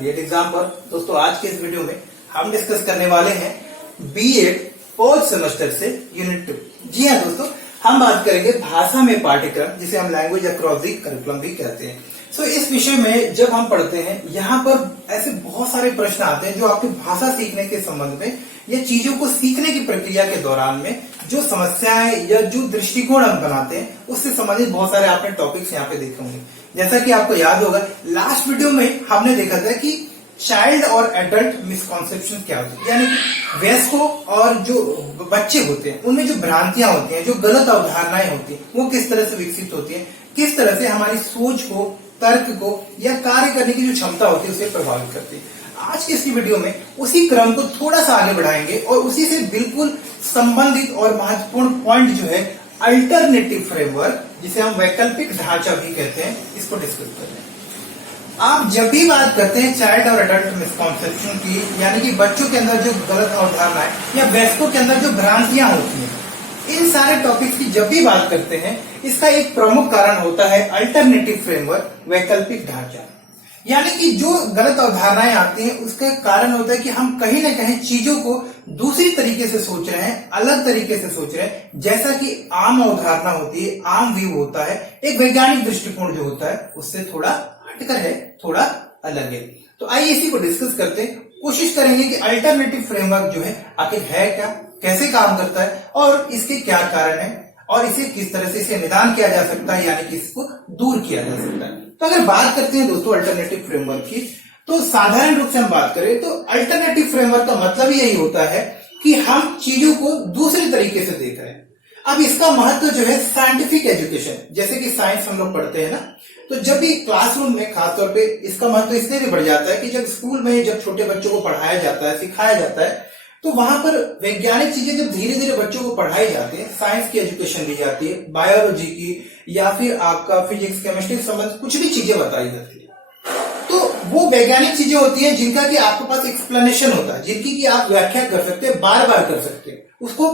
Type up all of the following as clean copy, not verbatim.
BEd exam पर। दोस्तों आज के इस वीडियो में हम डिस्कस करने वाले हैं बीएड फोर्थ सेमेस्टर से यूनिट 2। जी हाँ दोस्तों, हम बात करेंगे भाषा में पाठ्यक्रम, जिसे हम लैंग्वेज अक्रॉस दी करिकुलम भी कहते हैं। इस विषय में जब हम पढ़ते हैं, यहाँ पर ऐसे बहुत सारे प्रश्न आते हैं जो आपकी भाषा सीखने के संबंध में या चीजों को सीखने की प्रक्रिया के दौरान में जो समस्याएं या जो दृष्टिकोण हम बनाते हैं उससे संबंधित बहुत सारे आपने टॉपिक्स यहाँ पे देखे होंगे। जैसा कि आपको याद होगा, लास्ट वीडियो में हमने देखा था कि चाइल्ड और एडल्ट मिसकॉन्सेप्शन क्या होती है, यानी कि वयस्कों और जो बच्चे होते हैं उनमें जो भ्रांतियां होती हैं, जो गलत अवधारणाएं होती हैं, वो किस तरह से विकसित होती है, किस तरह से हमारी सोच को, तर्क को या कार्य करने की जो क्षमता होती है उसे प्रभावित करती है। आज की इस वीडियो में उसी क्रम को थोड़ा सा आगे बढ़ाएंगे और उसी से बिल्कुल संबंधित और महत्वपूर्ण पॉइंट जो है अल्टरनेटिव फ्रेमवर्क, जिसे हम वैकल्पिक ढांचा भी कहते हैं, इसको डिस्कस करें। आप जब भी बात करते हैं चाइल्ड और एडल्ट मिसकॉन्सेप्शन की, यानी कि बच्चों के अंदर जो गलत अवधारणाएं या वयस्कों के अंदर जो भ्रांतियां होती हैं, इन सारे टॉपिक्स की जब भी बात करते हैं, इसका एक प्रमुख कारण होता है अल्टरनेटिव फ्रेमवर्क, वैकल्पिक ढांचा। यानी कि जो गलत अवधारणाएं आती हैं उसका कारण होता है कि हम कहीं ना कहीं चीजों को दूसरी तरीके से सोच रहे हैं, अलग तरीके से सोच रहे हैं। जैसा कि आम अवधारणा होती है, आम व्यू होता है, एक वैज्ञानिक दृष्टिकोण जो होता है उससे थोड़ा हटकर है, थोड़ा अलग है। तो आइए इसी को डिस्कस करते हैं, कोशिश करेंगे कि अल्टरनेटिव फ्रेमवर्क जो है आखिर है क्या, कैसे काम करता है और इसके क्या कारण है और इसे किस तरह से इसे निदान किया जा सकता है, यानी कि इसको दूर किया जा सकता है। तो अगर बात करते हैं दोस्तों अल्टरनेटिव फ्रेमवर्क की, तो साधारण रूप से हम बात करें तो अल्टरनेटिव फ्रेमवर्क का मतलब यही होता है कि हम चीजों को दूसरे तरीके से देख रहे हैं। अब इसका महत्व जो है साइंटिफिक एजुकेशन, जैसे कि साइंस हम लोग पढ़ते हैं ना, तो जब भी क्लासरूम में खासतौर पे इसका महत्व इसलिए भी बढ़ जाता है कि जब स्कूल में जब छोटे बच्चों को पढ़ाया जाता है, सिखाया जाता है, तो वहां पर वैज्ञानिक चीजें जब धीरे धीरे बच्चों को पढ़ाई जाती है, साइंस की एजुकेशन दी जाती है, बायोलॉजी की या फिर आपका फिजिक्स केमिस्ट्री से संबंधित कुछ भी चीजें बताई जाती है, तो वो वैज्ञानिक चीजें होती हैं जिनका कि आपके पास एक्सप्लेनेशन होता है, जिनकी कि आप व्याख्या कर सकते हैं, बार बार कर सकते हैं, उसको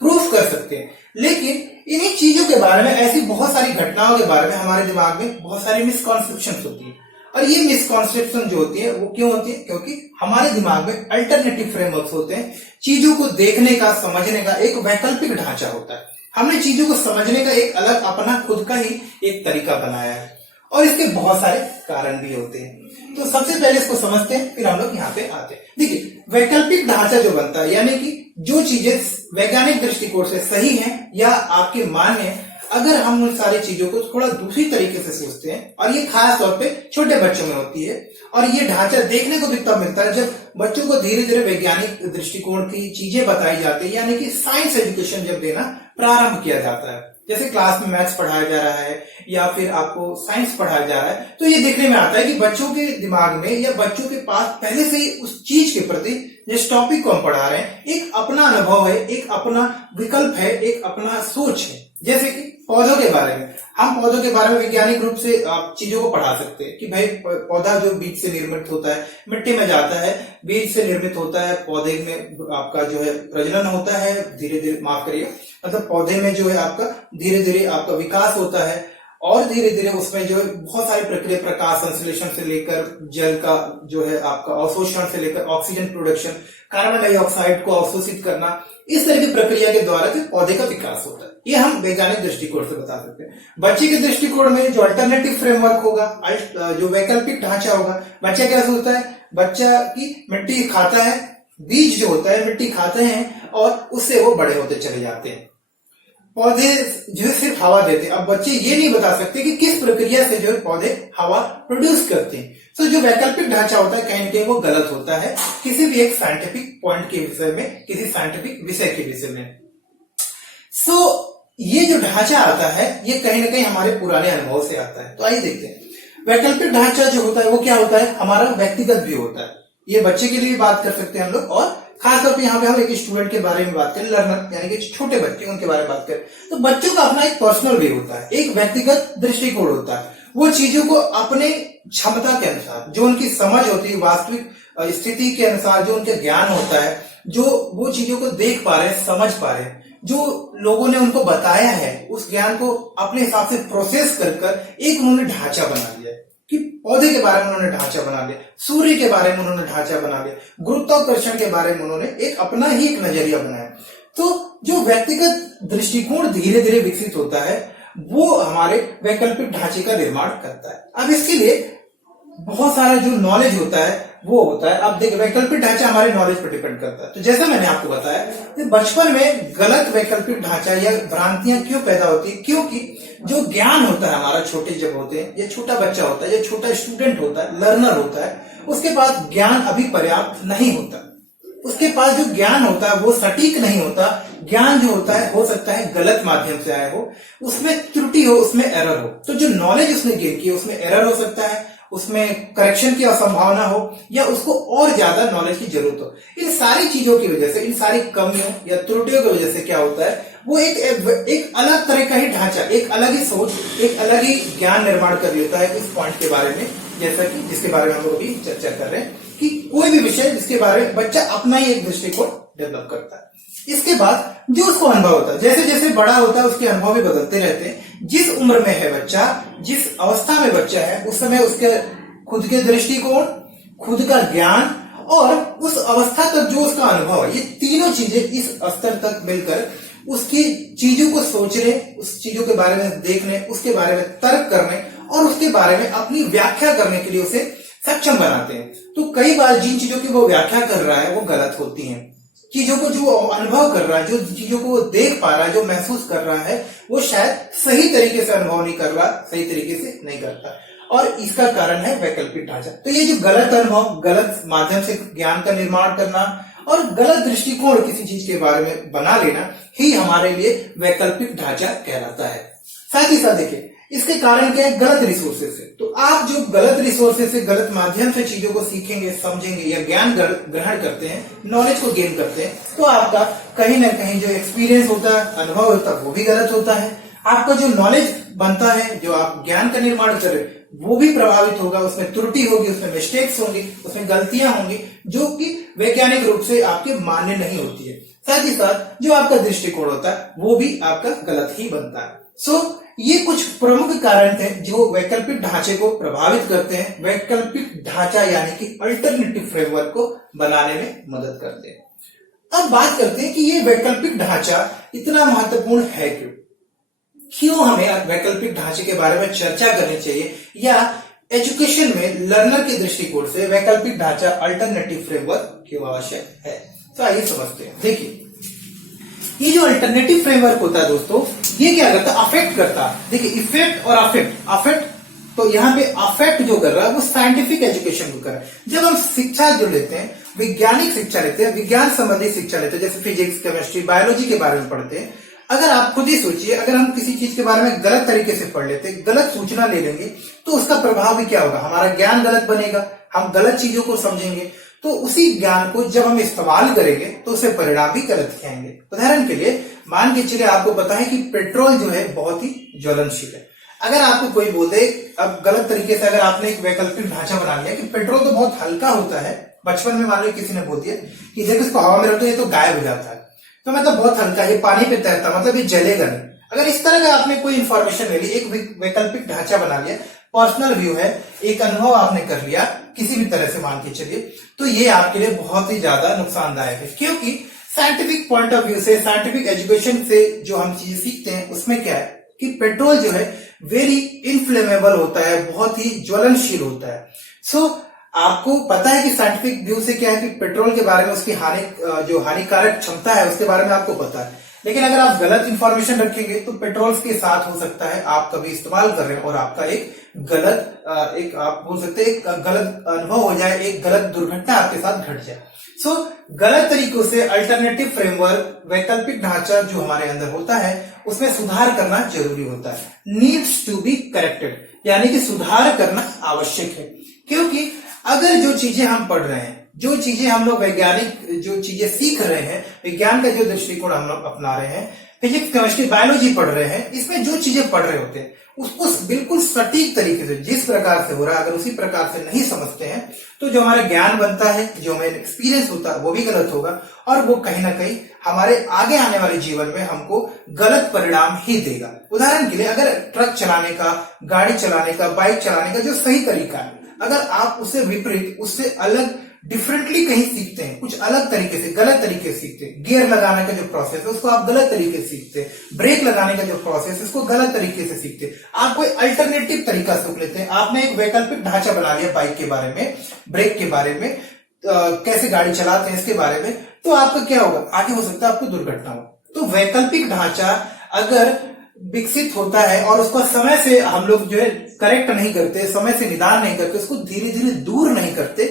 प्रूफ कर सकते हैं। लेकिन इन्हीं चीजों के बारे में, ऐसी बहुत सारी घटनाओं के बारे में हमारे दिमाग में बहुत सारी मिसकॉन्सेप्शन होती है। और ये मिसकॉन्सेप्शन जो होती है वो क्यों होती है? क्योंकि हमारे दिमाग में अल्टरनेटिव फ्रेमवर्क्स होते हैं, चीजों को देखने का, समझने का एक वैकल्पिक ढांचा होता है। हमने चीजों को समझने का एक अलग अपना खुद का ही एक तरीका बनाया है और इसके बहुत सारे कारण भी होते हैं। तो सबसे पहले इसको समझते हैं, फिर हम लोग यहाँ पे आते हैं। देखिए, वैकल्पिक ढांचा जो बनता है, यानी कि जो चीजें वैज्ञानिक दृष्टिकोण से सही है या आपके मान्य है, अगर हम उन सारी चीजों को थोड़ा दूसरी तरीके से सोचते हैं, और ये खास तौर पे छोटे बच्चों में होती है, और ये ढांचा देखने को भी तब मिलता है जब बच्चों को धीरे धीरे वैज्ञानिक दृष्टिकोण की चीजें बताई जाती है, यानी कि साइंस एजुकेशन जब देना प्रारंभ किया जाता है। जैसे क्लास में मैथ्स पढ़ाया जा रहा है या फिर आपको साइंस पढ़ाया जा रहा है, तो ये देखने में आता है कि बच्चों के दिमाग में या बच्चों के पास पहले से ही उस चीज के प्रति, जिस टॉपिक को हम पढ़ा रहे हैं, एक अपना अनुभव है, एक अपना विकल्प है, एक अपना सोच है। जैसे कि पौधों के बारे में, हम पौधों के बारे में वैज्ञानिक रूप से चीजों को पढ़ा सकते हैं कि भाई पौधा जो बीज से निर्मित होता है, मिट्टी में जाता है, बीज से निर्मित होता है, पौधे में आपका जो है प्रजनन होता है, धीरे धीरे, माफ करिए, मतलब पौधे में जो है आपका धीरे धीरे आपका विकास होता है और धीरे धीरे उसमें जो है बहुत सारी प्रक्रिया, प्रकाश संश्लेषण से लेकर जल का जो है आपका अवशोषण से लेकर ऑक्सीजन प्रोडक्शन, कार्बन डाइऑक्साइड को अवशोषित करना, इस तरह की प्रक्रिया के द्वारा जो पौधे का विकास होता है। ये हम वैज्ञानिक दृष्टिकोण से बता सकते हैं। बच्चे के दृष्टिकोण में जो अल्टरनेटिव फ्रेमवर्क होगा, जो वैकल्पिक ढांचा होगा, बच्चा क्या सोचता है? बच्चा की मिट्टी खाता है, बीज जो होता है मिट्टी खाते हैं और उससे वो बड़े होते चले जाते हैं। पौधे जो है सिर्फ हवा देते हैं। अब बच्चे ये नहीं बता सकते कि किस प्रक्रिया से जो है पौधे हवा प्रोड्यूस करते हैं। तो जो वैकल्पिक ढांचा होता है कहीं ना कहीं वो गलत होता है किसी भी एक साइंटिफिक पॉइंट के विषय में, किसी साइंटिफिक विषय के विषय में। ये जो ढांचा आता है ये कहीं ना कहीं हमारे पुराने अनुभव से आता है। तो आइए देखते हैं, वैकल्पिक ढांचा जो होता है वो क्या होता है? हमारा व्यक्तिगत व्यू होता है। ये बच्चे के लिए भी बात कर सकते हैं हम लोग, और खासतौर पे यहाँ पे हम एक स्टूडेंट के बारे में बात करें, लर्नर यानी कि छोटे बच्चे, उनके बारे में बात करें, तो बच्चों का अपना एक पर्सनल वे होता है, एक व्यक्तिगत दृष्टिकोण होता है। वो चीजों को अपने क्षमता के अनुसार, जो उनकी समझ होती है, वास्तविक स्थिति के अनुसार, जो उनका ज्ञान होता है, जो वो चीजों को देख पा रहे हैं, समझ पा रहे हैं, जो लोगों ने उनको बताया है, उस ज्ञान को अपने हिसाब से प्रोसेस कर एक उन्होंने ढांचा बना दिया है कि पौधे के बारे में उन्होंने ढांचा बना लिया, सूर्य के बारे में उन्होंने ढांचा बना लिया, गुरुत्वाकर्षण के बारे में उन्होंने एक अपना ही एक नजरिया बनाया। तो जो व्यक्तिगत दृष्टिकोण धीरे धीरे विकसित होता है वो हमारे वैकल्पिक ढांचे का निर्माण करता है। अब इसके लिए बहुत सारा जो नॉलेज होता है वो होता है। अब देखिए वैकल्पिक ढांचा हमारे नॉलेज पर डिपेंड करता है। तो जैसा मैंने आपको बताया कि बचपन में गलत वैकल्पिक ढांचा या भ्रांतियां क्यों पैदा होती है, क्योंकि जो ज्ञान होता है हमारा छोटे जब होते हैं, या छोटा बच्चा होता है या छोटा स्टूडेंट होता है, लर्नर होता है, उसके पास ज्ञान अभी पर्याप्त नहीं होता। उसके पास जो ज्ञान होता है वो सटीक नहीं होता। ज्ञान जो होता है हो सकता है गलत माध्यम से आया हो, उसमें त्रुटि हो, उसमें एरर हो। तो जो नॉलेज उसने गेन की उसमें एरर हो सकता है, उसमें करेक्शन की असंभावना हो, या उसको और ज्यादा नॉलेज की जरूरत हो। इन सारी चीजों की वजह से, इन सारी कमियों या त्रुटियों की वजह से क्या होता है, वो एक अलग तरह का ही ढांचा, एक अलग ही सोच, एक अलग ही ज्ञान निर्माण कर लेता है इस पॉइंट के बारे में, जैसा कि जिसके बारे में हम लोग अभी चर्चा कर रहे हैं कि कोई भी विषय जिसके बारे में बच्चा अपना ही एक दृष्टिकोण डेवलप करता है। इसके बाद जो उसको अनुभव होता है, जैसे जैसे बड़ा होता है उसके अनुभव भी बदलते रहते हैं। जिस उम्र में है बच्चा, जिस अवस्था में बच्चा है, उस समय उसके खुद के दृष्टिकोण, खुद का ज्ञान और उस अवस्था तक जो उसका अनुभव है, ये तीनों चीजें इस स्तर तक मिलकर उसकी चीजों को सोचने, उस चीजों के बारे में देखने, उसके बारे में तर्क करने और उसके बारे में अपनी व्याख्या करने के लिए उसे सक्षम बनाते हैं। तो कई बार जिन चीजों की वो व्याख्या कर रहा है वो गलत होती हैं। चीजों को जो अनुभव कर रहा है, जो चीजों को वो देख पा रहा है, जो महसूस कर रहा है, वो शायद सही तरीके से अनुभव नहीं कर रहा, सही तरीके से नहीं करता, और इसका कारण है वैकल्पिक ढांचा। तो ये जो गलत अनुभव, गलत माध्यम से ज्ञान का निर्माण करना और गलत दृष्टिकोण किसी चीज के बारे में बना लेना ही हमारे लिए वैकल्पिक ढांचा कहलाता है। साथ ही साथ देखिए इसके कारण क्या है, गलत रिसोर्सेज से। तो आप जो गलत रिसोर्सेज से, गलत माध्यम से चीजों को सीखेंगे, समझेंगे या ज्ञान ग्रहण करते हैं, नॉलेज को गेन करते हैं, तो आपका कहीं ना कहीं जो एक्सपीरियंस होता है, अनुभव होता है, वो भी गलत होता है। आपका जो नॉलेज बनता है, जो आप ज्ञान का निर्माण कर रहे हैं, वो भी प्रभावित होगा, उसमें त्रुटि होगी, उसमें मिस्टेक्स होंगी, उसमें गलतियां होंगी जो कि वैज्ञानिक रूप से आपके मान्य नहीं होती है। साथ ही साथ जो आपका दृष्टिकोण होता है वो भी आपका गलत ही बनता है। सो ये कुछ प्रमुख कारण थे जो वैकल्पिक ढांचे को प्रभावित करते हैं, वैकल्पिक ढांचा यानी कि अल्टरनेटिव फ्रेमवर्क को बनाने में मदद करते हैं। अब बात करते हैं कि ये वैकल्पिक ढांचा इतना महत्वपूर्ण है क्यों हमें वैकल्पिक ढांचे के बारे में चर्चा करनी चाहिए, या एजुकेशन में लर्नर के दृष्टिकोण से वैकल्पिक ढांचा अल्टरनेटिव फ्रेमवर्क क्यों आवश्यक है। तो आइए समझते हैं। देखिए ये जो अल्टरनेटिव फ्रेमवर्क होता है दोस्तों, ये क्या करता है, अफेक्ट करता है। देखिए इफेक्ट और अफेक्ट, तो यहाँ पे अफेक्ट जो कर रहा है वो साइंटिफिक एजुकेशन को कर रहा है। जब हम शिक्षा जो लेते हैं, वैज्ञानिक शिक्षा लेते हैं, विज्ञान संबंधी शिक्षा लेते हैं, जैसे फिजिक्स, केमिस्ट्री, बायोलॉजी के बारे में पढ़ते हैं, अगर आप खुद ही सोचिए, अगर हम किसी चीज के बारे में गलत तरीके से पढ़ लेते, गलत सूचना ले लेंगे, तो उसका प्रभाव भी क्या होगा, हमारा ज्ञान गलत बनेगा, हम गलत चीजों को समझेंगे, तो उसी ज्ञान को जब हम इस्तेमाल करेंगे तो उससे परिणाम भी गलत आएंगे। उदाहरण के लिए मान के चलिए आपको पता है कि पेट्रोल जो है बहुत ही ज्वलनशील है। अगर आपको कोई बोल दे, अब गलत तरीके से अगर आपने एक वैकल्पिक ढांचा बना लिया कि पेट्रोल तो बहुत हल्का होता है, बचपन में मान लो किसी ने बोल दिया कि जब इसको हवा में रखो ये तो गायब हो जाता है, तो मतलब बहुत हल्का, ये पानी पे तैरता, मतलब ये जलेगा नहीं। अगर इस तरह का आपने कोई इंफॉर्मेशन ले ली, एक वैकल्पिक ढांचा बना लिया, पर्सनल व्यू है, एक अनुभव आपने कर लिया किसी भी तरह से मान के चलिए, तो ये आपके लिए बहुत ही ज्यादा नुकसानदायक है। क्योंकि साइंटिफिक पॉइंट ऑफ व्यू से, साइंटिफिक एजुकेशन से जो हम चीजें सीखते हैं उसमें क्या है कि पेट्रोल जो है वेरी इनफ्लेमेबल होता है, बहुत ही ज्वलनशील होता है। सो आपको पता है कि साइंटिफिक व्यू से क्या है कि पेट्रोल के बारे में, उसकी जो हानिकारक क्षमता है उसके बारे में आपको पता है, लेकिन अगर आप गलत इंफॉर्मेशन रखेंगे तो पेट्रोल के साथ हो सकता है आप कभी इस्तेमाल कर रहे हैं और आपका एक गलत, एक आप बोल सकते हैं एक गलत अनुभव हो जाए, एक गलत दुर्घटना आपके साथ घट जाए। सो गलत तरीकों से अल्टरनेटिव फ्रेमवर्क, वैकल्पिक ढांचा जो हमारे अंदर होता है उसमें सुधार करना जरूरी होता है, नीड्स टू बी करेक्टेड, यानी कि सुधार करना आवश्यक है। क्योंकि अगर जो चीजें हम पढ़ रहे हैं, जो चीजें हम लोग वैज्ञानिक जो चीजें सीख रहे हैं, विज्ञान का जो दृष्टिकोण हम लोग अपना रहे हैं, फिजिक्स, केमिस्ट्री, बायोलॉजी पढ़ रहे हैं, इसमें जो चीजें पढ़ रहे होते हैं उसको बिल्कुल सटीक तरीके से जिस प्रकार से हो रहा है अगर उसी प्रकार से नहीं समझते हैं तो जो हमारा ज्ञान बनता है, जो हमें एक्सपीरियंस होता है वो भी गलत होगा, और वो कहीं ना कहीं हमारे आगे आने वाले जीवन में हमको गलत परिणाम ही देगा। उदाहरण के लिए अगर ट्रक चलाने का, गाड़ी चलाने का, बाइक चलाने का जो सही तरीका है अगर आप उससे विपरीत, उससे अलग डिफरेंटली कहीं सीखते हैं, कुछ अलग तरीके से, गलत तरीके से सीखते हैं, गियर लगाने का जो प्रोसेस है उसको आप गलत तरीके से सीखते हैं, ब्रेक लगाने का जो प्रोसेस है उसको गलत तरीके से सीखते हैं, आप कोई अल्टरनेटिव तरीका सीख लेते हैं, आपने एक वैकल्पिक ढांचा बना लिया बाइक के बारे में, ब्रेक के बारे में, कैसे गाड़ी चलाते हैं इसके बारे में, तो आपका क्या होगा, आगे हो सकता है आपको दुर्घटना हो। तो वैकल्पिक ढांचा अगर विकसित होता है और उसको समय से हम लोग जो है करेक्ट नहीं करते, समय से निदान नहीं करते, उसको धीरे धीरे दूर नहीं करते,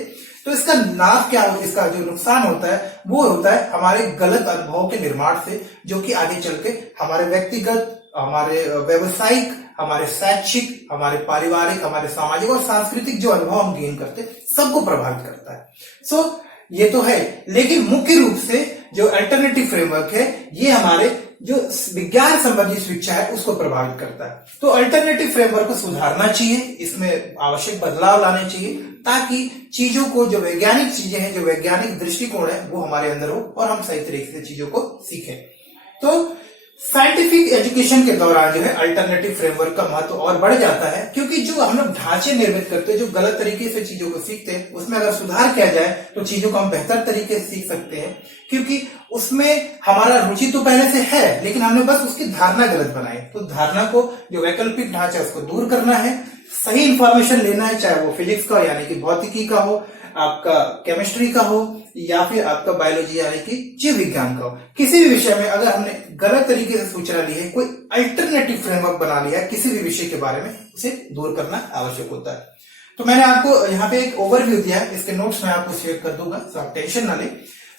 तो इसका लाभ क्या हो, इसका जो नुकसान होता है वो होता है हमारे गलत अनुभव के निर्माण से, जो कि आगे चल के हमारे व्यक्तिगत, हमारे व्यवसायिक, हमारे शैक्षिक, हमारे पारिवारिक, हमारे सामाजिक और सांस्कृतिक जो अनुभव हम गेन करते सबको प्रभावित करता है। सो ये तो है, लेकिन मुख्य रूप से जो अल्टरनेटिव फ्रेमवर्क है ये हमारे जो विज्ञान संबंधी शिक्षा है उसको प्रभावित करता है। तो अल्टरनेटिव फ्रेमवर्क को सुधारना चाहिए, इसमें आवश्यक बदलाव लाने चाहिए, ताकि चीजों को, जो वैज्ञानिक चीजें हैं, जो वैज्ञानिक दृष्टिकोण है वो हमारे अंदर हो और हम सही तरीके से चीजों को सीखें। तो साइंटिफिक एजुकेशन के दौरान जो है अल्टरनेटिव फ्रेमवर्क का महत्व और बढ़ जाता है, क्योंकि जो हम लोग ढांचे निर्मित करते हैं, जो गलत तरीके से चीजों को सीखते हैं, उसमें अगर सुधार किया जाए तो चीजों को हम बेहतर तरीके से सीख सकते हैं, क्योंकि उसमें हमारा रुचि तो पहले से है, लेकिन हमने बस उसकी धारणा गलत बनाई। तो धारणा को, जो वैकल्पिक ढांचा है उसको दूर करना है, सही इंफॉर्मेशन लेना है, चाहे वो फिजिक्स का यानी कि भौतिकी का हो, आपका केमिस्ट्री का हो, या फिर आपका बायोलॉजी यानी कि जीव विज्ञान का हो। किसी भी विषय में अगर हमने गलत तरीके से सूचना ली है, कोई अल्टरनेटिव फ्रेमवर्क बना लिया है किसी भी विषय के बारे में, उसे दूर करना आवश्यक होता है। तो मैंने आपको यहाँ पे एक ओवरव्यू दिया है, इसके नोट्स मैं आपको शेयर कर दूंगा, सो आप टेंशन ना लें।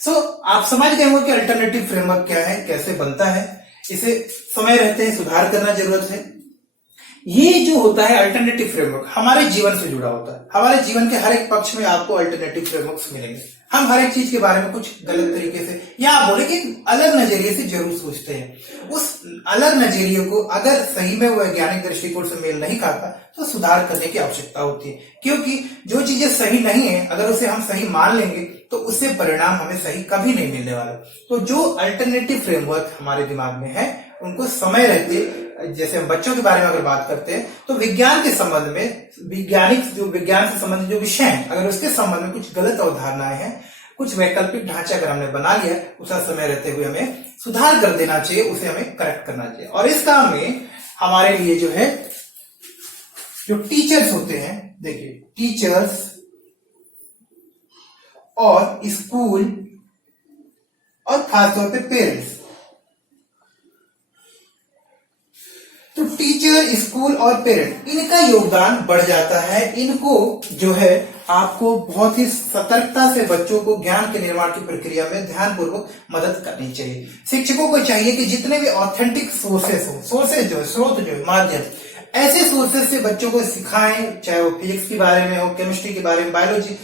सो आप समझ गए होंगे कि अल्टरनेटिव फ्रेमवर्क क्या है, कैसे बनता है, इसे समय रहते हैं सुधार करना जरूरत है। ये जो होता है अल्टरनेटिव फ्रेमवर्क हमारे जीवन से जुड़ा होता है, हमारे जीवन के हर एक पक्ष में आपको अल्टरनेटिव फ्रेमवर्क्स मिलेंगे। हम हर एक चीज के बारे में कुछ गलत तरीके से, या आप बोले कि अलग नजरिए से जरूर सोचते हैं। उस अलग नजरिए को अगर सही में वो वैज्ञानिक दृष्टिकोण से मेल नहीं खाता तो सुधार करने की आवश्यकता होती है, क्योंकि जो चीजें सही नहीं है अगर उसे हम सही मान लेंगे तो उससे परिणाम हमें सही कभी नहीं मिलने वाला। तो जो अल्टरनेटिव फ्रेमवर्क हमारे दिमाग में है उनको समय रहते, जैसे हम बच्चों के बारे में अगर बात करते हैं तो विज्ञान के संबंध में, विज्ञान से संबंधित जो विषय है, अगर उसके संबंध में कुछ गलत अवधारणाएं हैं, कुछ वैकल्पिक ढांचा अगर हमने बना लिया, उसका समय रहते हुए हमें सुधार कर देना चाहिए, उसे हमें करेक्ट करना चाहिए। और इस काम में हमारे लिए जो है, जो टीचर्स होते हैं, देखिए टीचर्स और स्कूल और खासतौर पे पेरेंट्स, तो टीचर, स्कूल और पेरेंट, इनका योगदान बढ़ जाता है। इनको जो है आपको बहुत ही सतर्कता से बच्चों को ज्ञान के निर्माण की प्रक्रिया में ध्यानपूर्वक मदद करनी चाहिए। शिक्षकों को चाहिए कि जितने भी ऑथेंटिक सोर्सेस हो, सोर्सेज जो है, स्रोत जो है, माध्यम, ऐसे सोर्सेज से बच्चों को सिखाएं, चाहे वो फिजिक्स के बारे में हो, केमिस्ट्री के बारे में, बायोलॉजी,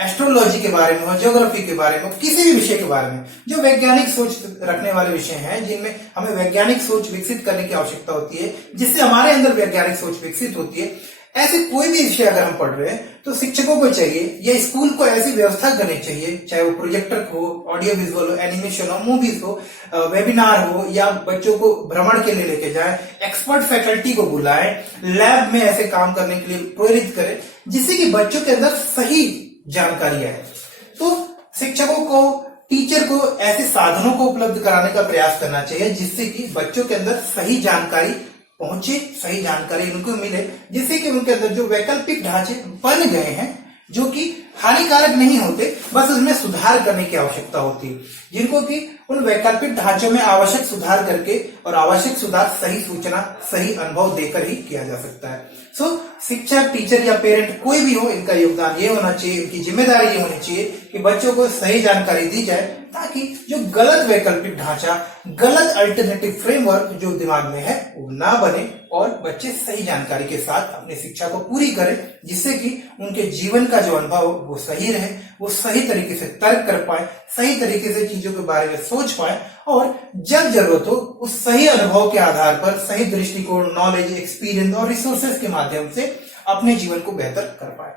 एस्ट्रोलॉजी के बारे में हो, ज्योग्राफी के बारे में हो, किसी भी विषय के बारे में, जो वैज्ञानिक सोच रखने वाले विषय हैं, जिनमें हमें वैज्ञानिक सोच विकसित करने की आवश्यकता होती है, जिससे हमारे अंदर वैज्ञानिक सोच विकसित होती है। ऐसे कोई भी विषय अगर हम पढ़ रहे हैं तो शिक्षकों को चाहिए या स्कूल को ऐसी व्यवस्था करनी चाहिए, चाहे वो प्रोजेक्टर हो, ऑडियो विजुअल हो, एनिमेशन हो, मूवीज हो, वेबिनार हो, या बच्चों को भ्रमण के लिए लेके जाए, एक्सपर्ट फैकल्टी को बुलाएं, लैब में ऐसे काम करने के लिए प्रेरित करें, जिससे कि बच्चों के अंदर सही जानकारी आए। तो शिक्षकों को, टीचर को ऐसे साधनों को उपलब्ध कराने का प्रयास करना चाहिए जिससे कि बच्चों के अंदर सही जानकारी पहुंचे, सही जानकारी उनको मिले, जिससे कि उनके अंदर जो वैकल्पिक ढांचे बन गए हैं जो कि हानिकारक नहीं होते, बस उसमें सुधार करने की आवश्यकता होती है, जिनको कि उन वैकल्पिक ढांचों में आवश्यक सुधार करके, और आवश्यक सुधार सही सूचना, सही अनुभव देकर ही किया जा सकता है। सो शिक्षक, टीचर या पेरेंट कोई भी हो, इनका योगदान ये होना चाहिए, इनकी जिम्मेदारी ये होनी चाहिए कि बच्चों को सही जानकारी दी जाए, ताकि जो गलत वैकल्पिक ढांचा, गलत अल्टरनेटिव फ्रेमवर्क जो दिमाग में है वो ना बने, और बच्चे सही जानकारी के साथ अपनी शिक्षा को पूरी करें, जिससे कि उनके जीवन का जो अनुभव वो सही रहे, वो सही तरीके से तर्क कर पाए, सही तरीके से चीजों के बारे में सोच पाए, और जब जरूरत हो उस सही अनुभव के आधार पर सही दृष्टिकोण, नॉलेज, एक्सपीरियंस और रिसोर्सेज के माध्यम से अपने जीवन को बेहतर कर पाए।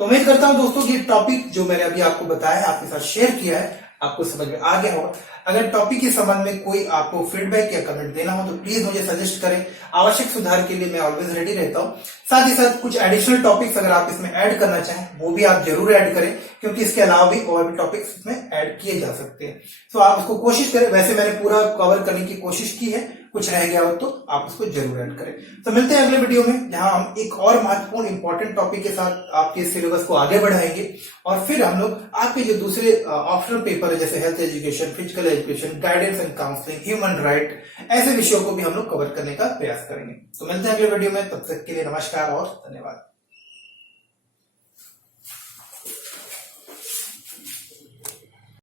तो उम्मीद करता हूं दोस्तों कि टॉपिक जो मैंने अभी आपको बताया, आपके साथ शेयर किया है, आपको समझ में आ गया होगा। अगर टॉपिक के संबंध में कोई आपको फीडबैक या कमेंट देना हो तो प्लीज मुझे सजेस्ट करें, आवश्यक सुधार के लिए मैं ऑलवेज रेडी रहता हूँ। साथ ही साथ कुछ एडिशनल टॉपिक्स अगर आप इसमें ऐड करना चाहें वो भी आप जरूर ऐड करें, क्योंकि इसके अलावा भी और भी टॉपिक्स इसमें ऐड किए जा सकते हैं। तो आप उसको कोशिश करें, वैसे मैंने पूरा कवर करने की कोशिश की है, कुछ रह गया हो तो आप उसको जरूर ऐड करें। तो मिलते हैं अगले वीडियो में, जहां हम एक और महत्वपूर्ण इंपॉर्टेंट टॉपिक के साथ आपके सिलेबस को आगे बढ़ाएंगे और फिर हम लोग आपके जो दूसरे ऑप्शनल पेपर है जैसे health education, physical education, guidance and counselling, human right, ऐसे विषयों को भी हम लोग कवर करने का प्रयास करेंगे। तो मिलते हैं अगले वीडियो में, तब तक के लिए नमस्कार और धन्यवाद।